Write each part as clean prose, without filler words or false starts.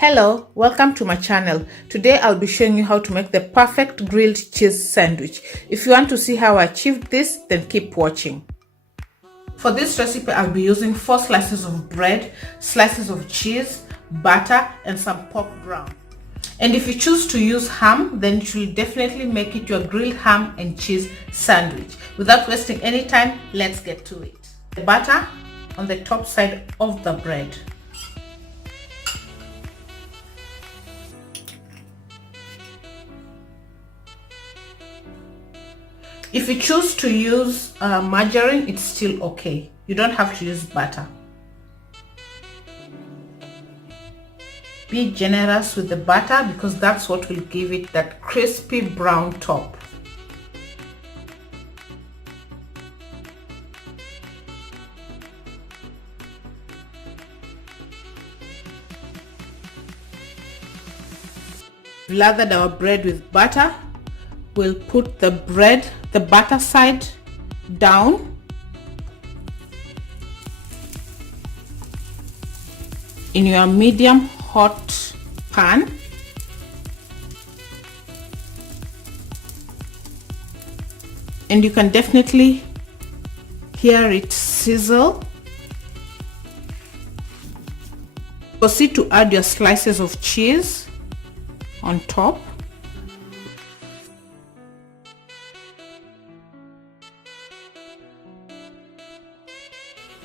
Hello, welcome to my channel. Today I'll be showing you how to make the perfect grilled cheese sandwich. If you want to see how I achieved this, then keep watching. For this recipe, I'll be using 4 slices of bread, slices of cheese, butter, and some pork brown. And if you choose to use ham, then you should definitely make it your grilled ham and cheese sandwich. Without wasting any time, let's get to it. The butter on the top side of the bread. If you choose to use margarine, it's still okay. You don't have to use butter. Be generous with the butter because that's what will give it that crispy brown top. Lathered our bread with butter. We'll put the butter side down in your medium hot pan. And you can definitely hear it sizzle. Proceed to add your slices of cheese on top.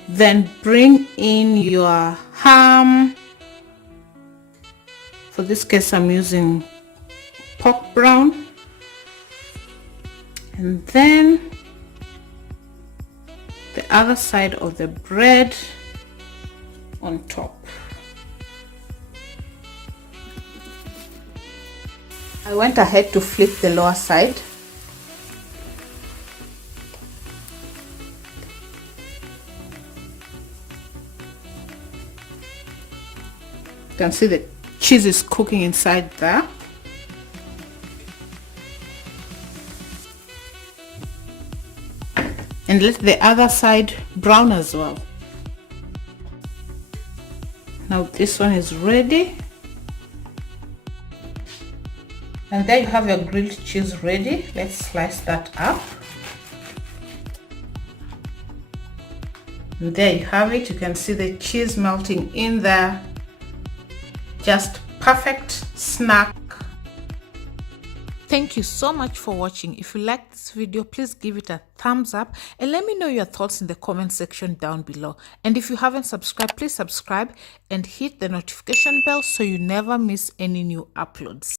Then bring in your ham. For this case, I'm using pork brown. And then the other side of the bread on top. I went ahead to flip the lower side. You can see the cheese is cooking inside there. And let the other side brown as well. Now this one is ready. And there you have your grilled cheese ready. Let's slice that up. And there you have it. You can see the cheese melting in there. Just perfect snack. Thank you so much for watching. If you like this video, please give it a thumbs up and let me know your thoughts in the comment section down below. And if you haven't subscribed, please subscribe and hit the notification bell so you never miss any new uploads.